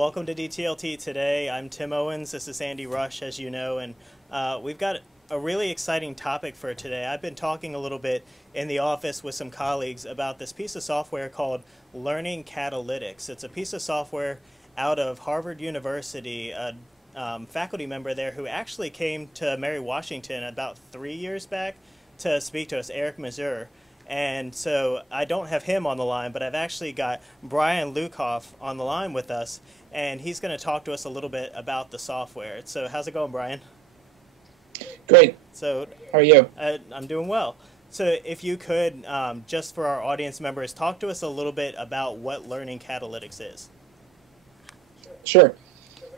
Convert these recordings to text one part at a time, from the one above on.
welcome to DTLT today. I'm Tim Owens. This is Andy Rush, as you know, and we've got a really exciting topic for today. I've been talking a little bit in the office with some colleagues about this piece of software called Learning Catalytics. It's a piece of software out of Harvard University, a faculty member there who actually came to Mary Washington about 3 years back to speak to us, Eric Mazur. And so I don't have him on the line, but I've actually got Brian Lukoff on the line with us, and he's going to talk to us a little bit about the software. So how's it going, Brian? Great. So how are you? I'm doing well. So if you could, just for our audience members, talk to us a little bit about what Learning Catalytics is. Sure.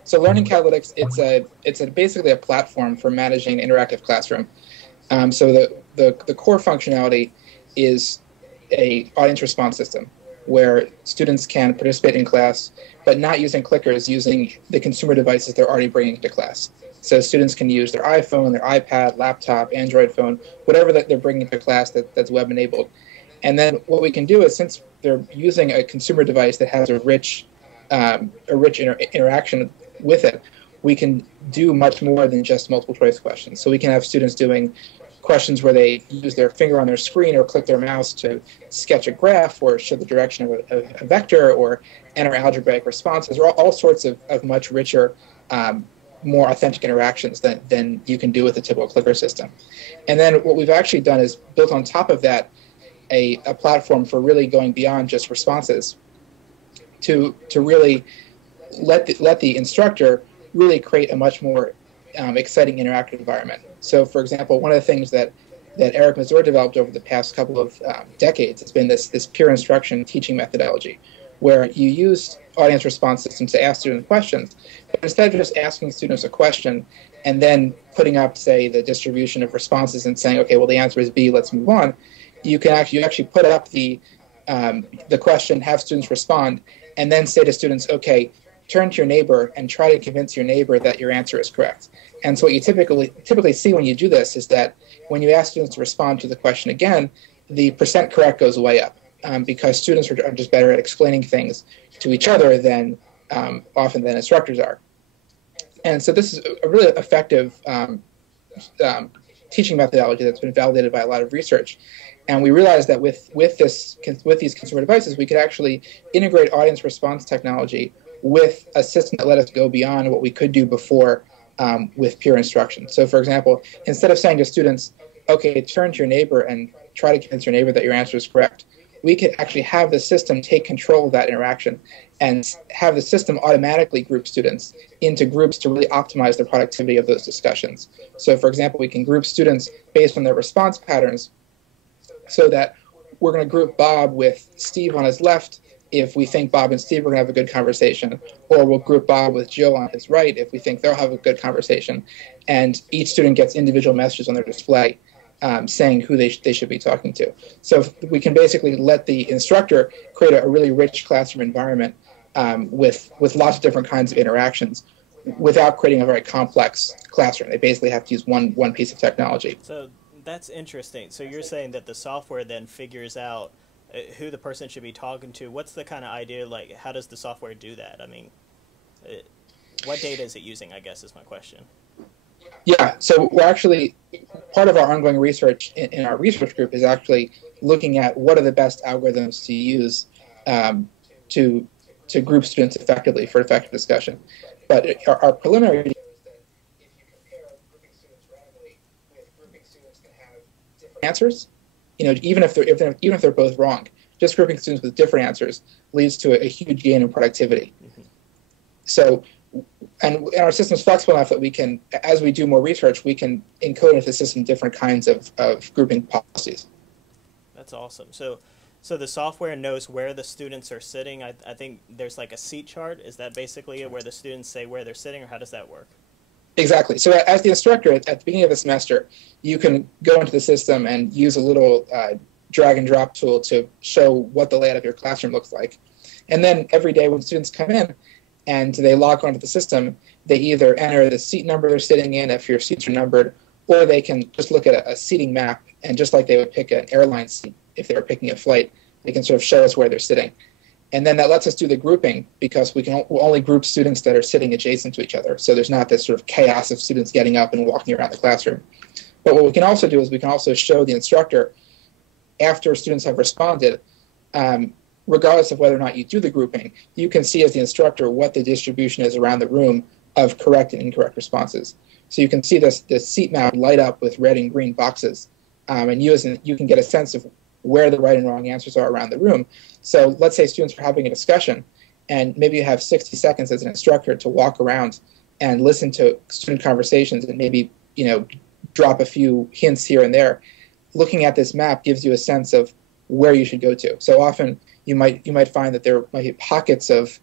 So Learning Catalytics, it's basically a platform for managing an interactive classroom. So the core functionality is a audience response system where students can participate in class, but not using clickers, using the consumer devices they're already bringing to class. So students can use their iPhone, their iPad, laptop, Android phone, whatever that they're bringing to class that's web-enabled. And then what we can do is, since they're using a consumer device that has a rich interaction with it, we can do much more than just multiple choice questions. So we can have students doing questions where they use their finger on their screen or click their mouse to sketch a graph or show the direction of a vector or enter algebraic responses, or all sorts of much richer, more authentic interactions than you can do with a typical clicker system. And then what we've actually done is built on top of that a platform for really going beyond just responses to really let the instructor really create a much more exciting interactive environment. So, for example, one of the things that Eric Mazur developed over the past couple of decades has been this peer instruction teaching methodology, where you use audience response systems to ask students questions, but instead of just asking students a question and then putting up, say, the distribution of responses and saying, okay, well, the answer is B, let's move on, you actually put up the question, have students respond, and then say to students, okay, turn to your neighbor and try to convince your neighbor that your answer is correct. And so what you typically see when you do this is that when you ask students to respond to the question again, the percent correct goes way up because students are just better at explaining things to each other than often than instructors are. And so this is a really effective teaching methodology that's been validated by a lot of research. And we realized that with these consumer devices, we could actually integrate audience response technology with a system that let us go beyond what we could do before with peer instruction. So, for example, instead of saying to students, okay, turn to your neighbor and try to convince your neighbor that your answer is correct, we could actually have the system take control of that interaction and have the system automatically group students into groups to really optimize the productivity of those discussions. So, for example, we can group students based on their response patterns so that we're going to group Bob with Steve on his left if we think Bob and Steve are going to have a good conversation, or we'll group Bob with Joe on his right if we think they'll have a good conversation. And each student gets individual messages on their display saying who they should be talking to. So we can basically let the instructor create a really rich classroom environment with lots of different kinds of interactions without creating a very complex classroom. They basically have to use one piece of technology. So that's interesting. So you're saying that the software then figures out who the person should be talking to. What's the kind of idea, like, how does the software do that? I mean, what data is it using, I guess, is my question. Yeah, so we're actually, part of our ongoing research in our research group is actually looking at what are the best algorithms to use to group students effectively for effective discussion. But our preliminary answers, even if they're both wrong, just grouping students with different answers leads to a huge gain in productivity. Mm-hmm. So, and our system is flexible enough that we can, as we do more research, we can encode into the system different kinds of grouping policies. That's awesome. So the software knows where the students are sitting. I think there's like a seat chart. Is that basically it, where the students say where they're sitting, or how does that work? Exactly. So as the instructor, at the beginning of the semester, you can go into the system and use a little drag and drop tool to show what the layout of your classroom looks like. And then every day when students come in and they log onto the system, they either enter the seat number they're sitting in if your seats are numbered, or they can just look at a seating map, and just like they would pick an airline seat if they were picking a flight, they can sort of show us where they're sitting. And then that lets us do the grouping because we'll only group students that are sitting adjacent to each other. So there's not this sort of chaos of students getting up and walking around the classroom. But what we can also do is we can also show the instructor, after students have responded, regardless of whether or not you do the grouping, you can see as the instructor what the distribution is around the room of correct and incorrect responses. So you can see this seat map light up with red and green boxes, and you can get a sense of where the right and wrong answers are around the room. So let's say students are having a discussion, and maybe you have 60 seconds as an instructor to walk around and listen to student conversations and maybe drop a few hints here and there. Looking at this map gives you a sense of where you should go to. So often you might find that there might be pockets of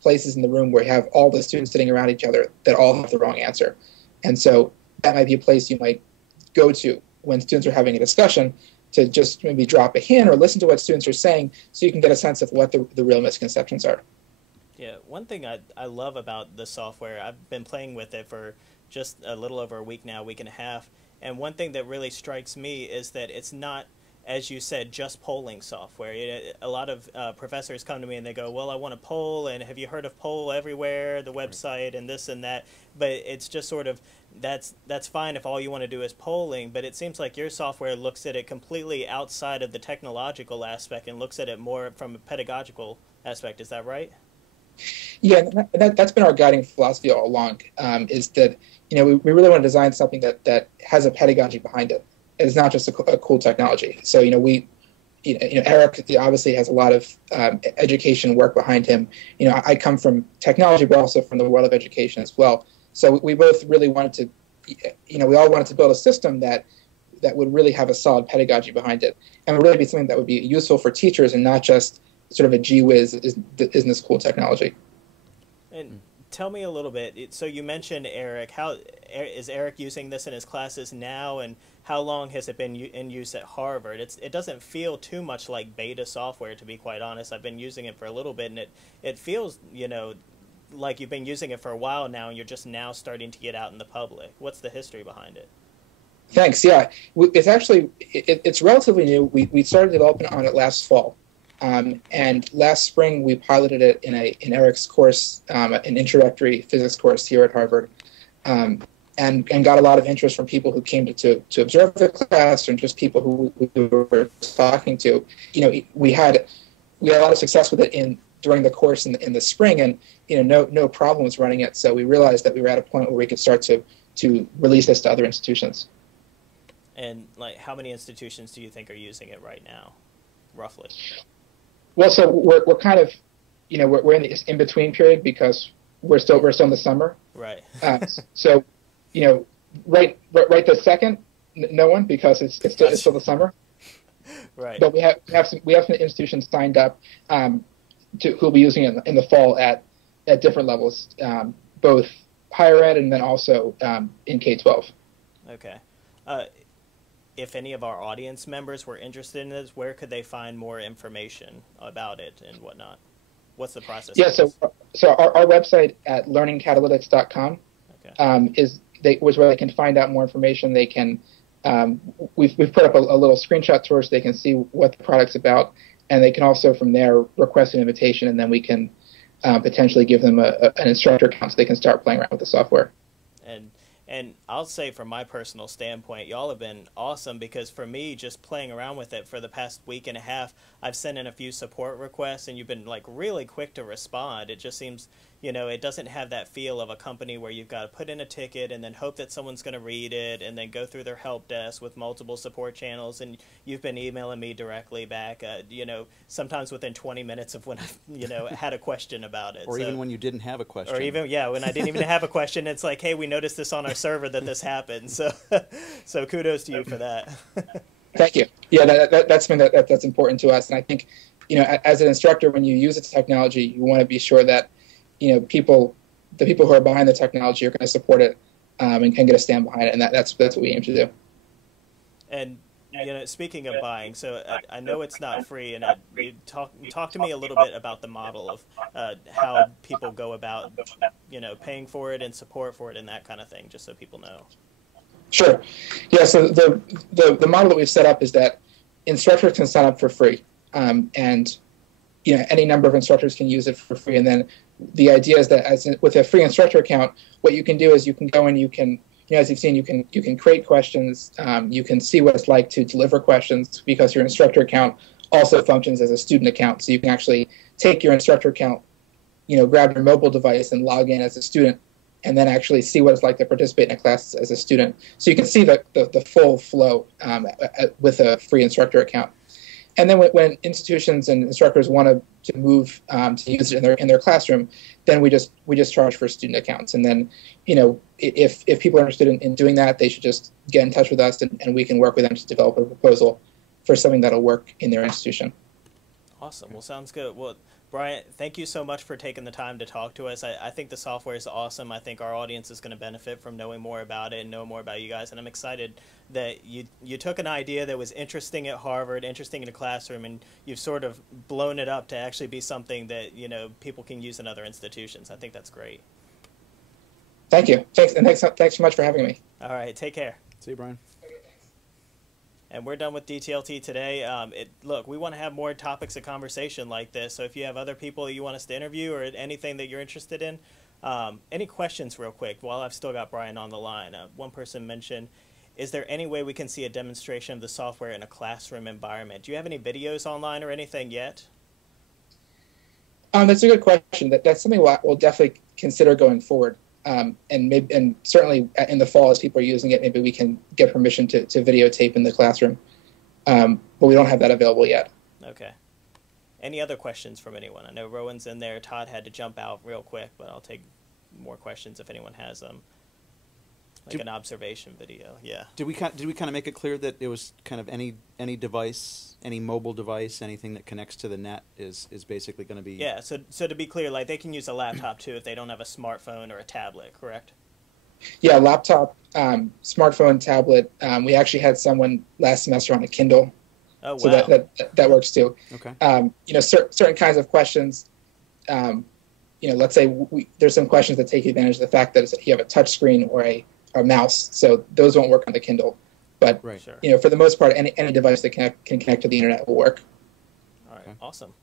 places in the room where you have all the students sitting around each other that all have the wrong answer. And so that might be a place you might go to when students are having a discussion, to just maybe drop a hint or listen to what students are saying so you can get a sense of what the real misconceptions are. Yeah, one thing I love about the software, I've been playing with it for just a little over a week now, week and a half, and one thing that really strikes me is that it's not, as you said, just polling software. A lot of professors come to me and they go, well, I want to poll, and have you heard of Poll Everywhere, the website, and this and that, but it's just sort of, that's fine if all you want to do is polling, but it seems like your software looks at it completely outside of the technological aspect and looks at it more from a pedagogical aspect. Is that right? Yeah, that's been our guiding philosophy all along, is that we really want to design something that has a pedagogy behind it. It's not just a cool technology. So Eric obviously has a lot of education work behind him. I come from technology, but also from the world of education as well. So we both really wanted to, we all wanted to build a system that would really have a solid pedagogy behind it, and would really be something that would be useful for teachers and not just sort of a gee whiz, isn't this cool technology? And tell me a little bit. So you mentioned Eric. How is Eric using this in his classes now, and how long has it been in use at Harvard? It doesn't feel too much like beta software, to be quite honest. I've been using it for a little bit, and it feels like you've been using it for a while now, and you're just now starting to get out in the public. What's the history behind it? Thanks. Yeah, it's actually it's relatively new. We started developing on it last fall. And last spring, we piloted it in Eric's course, an introductory physics course here at Harvard, and got a lot of interest from people who came to observe the class, and just people who we were talking to. We had a lot of success with it during the course in the spring, and no problems running it. So we realized that we were at a point where we could start to release this to other institutions. And how many institutions do you think are using it right now, roughly? Well, so we're kind of, we're in the in-between period because we're still in the summer. Right. So, right this second, no one, because it's still the summer. Right. But we have some institutions signed up who'll be using it in the fall at different levels, both higher ed and then also in K-12. Okay. If any of our audience members were interested in this, where could they find more information about it and whatnot? What's the process? Yeah, so our website at learningcatalytics.com was where they can find out more information. They can we've put up a little screenshot tour so they can see what the product's about, and they can also from there request an invitation, and then we can potentially give them an instructor account so they can start playing around with the software. And I'll say from my personal standpoint, y'all have been awesome, because for me, just playing around with it for the past week and a half, I've sent in a few support requests, and you've been really quick to respond. It just seems, it doesn't have that feel of a company where you've got to put in a ticket and then hope that someone's going to read it and then go through their help desk with multiple support channels. And you've been emailing me directly back, sometimes within 20 minutes of when I, had a question about it. Or even when you didn't have a question. Or even, when I didn't even have a question, it's like, hey, we noticed this on our server that this happened. So kudos to you for that. Thank you. Yeah, that's something that's important to us. And I think, as an instructor, when you use the technology, you want to be sure that, the people who are behind the technology are going to support it and can get a stand behind it. And that's what we aim to do. And, speaking of buying, so I know it's not free, and you talk to me a little bit about the model of how people go about, paying for it and support for it and that kind of thing, just so people know. Sure. Yeah, so the model that we've set up is that instructors can sign up for free, and any number of instructors can use it for free. And then the idea is that with a free instructor account, what you can do is you can go and you can, as you've seen, you can create questions. You can see what it's like to deliver questions, because your instructor account also functions as a student account. So you can actually take your instructor account, grab your mobile device and log in as a student, and then actually see what it's like to participate in a class as a student. So you can see the full flow with a free instructor account. And then when institutions and instructors want to move to use it in their classroom, then we just charge for student accounts. And then, if people are interested in doing that, they should just get in touch with us, and we can work with them to develop a proposal for something that'll work in their institution. Awesome. Well, sounds good. Well, Brian, thank you so much for taking the time to talk to us. I think the software is awesome. I think our audience is going to benefit from knowing more about it and know more about you guys. And I'm excited that you took an idea that was interesting at Harvard, interesting in a classroom, and you've sort of blown it up to actually be something that, people can use in other institutions. I think that's great. Thank you. Thanks so much for having me. All right. Take care. See you, Brian. And we're done with DTLT today. Look, we want to have more topics of conversation like this. So if you have other people you want us to interview or anything that you're interested in, any questions real quick while I've still got Brian on the line. One person mentioned, is there any way we can see a demonstration of the software in a classroom environment? Do you have any videos online or anything yet? That's a good question. That's something we'll definitely consider going forward. And certainly in the fall, as people are using it, maybe we can get permission to videotape in the classroom. But we don't have that available yet. Okay. Any other questions from anyone? I know Rowan's in there. Todd had to jump out real quick, but I'll take more questions if anyone has them. An observation video, yeah. Did we kind of make it clear that it was kind of any device, any mobile device, anything that connects to the net is basically going to be... Yeah, so to be clear, they can use a laptop too if they don't have a smartphone or a tablet, correct? Yeah, laptop, smartphone, tablet. We actually had someone last semester on a Kindle. Oh, wow. So that works too. Okay. Certain kinds of questions, let's say there's some questions that take advantage of the fact that you have a touch screen or a mouse, so those won't work on the Kindle. But right. Sure. For the most part, any device that can connect to the internet will work. All right, awesome.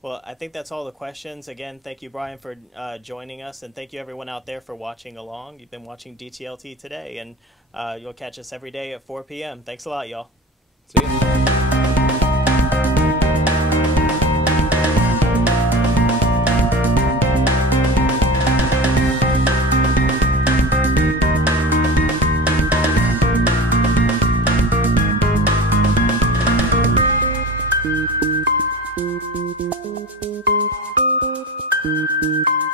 Well, I think that's all the questions. Again, thank you, Brian, for joining us, and thank you everyone out there for watching along. You've been watching DTLT today, and you'll catch us every day at 4 p.m. Thanks a lot, y'all. See ya. Thank you.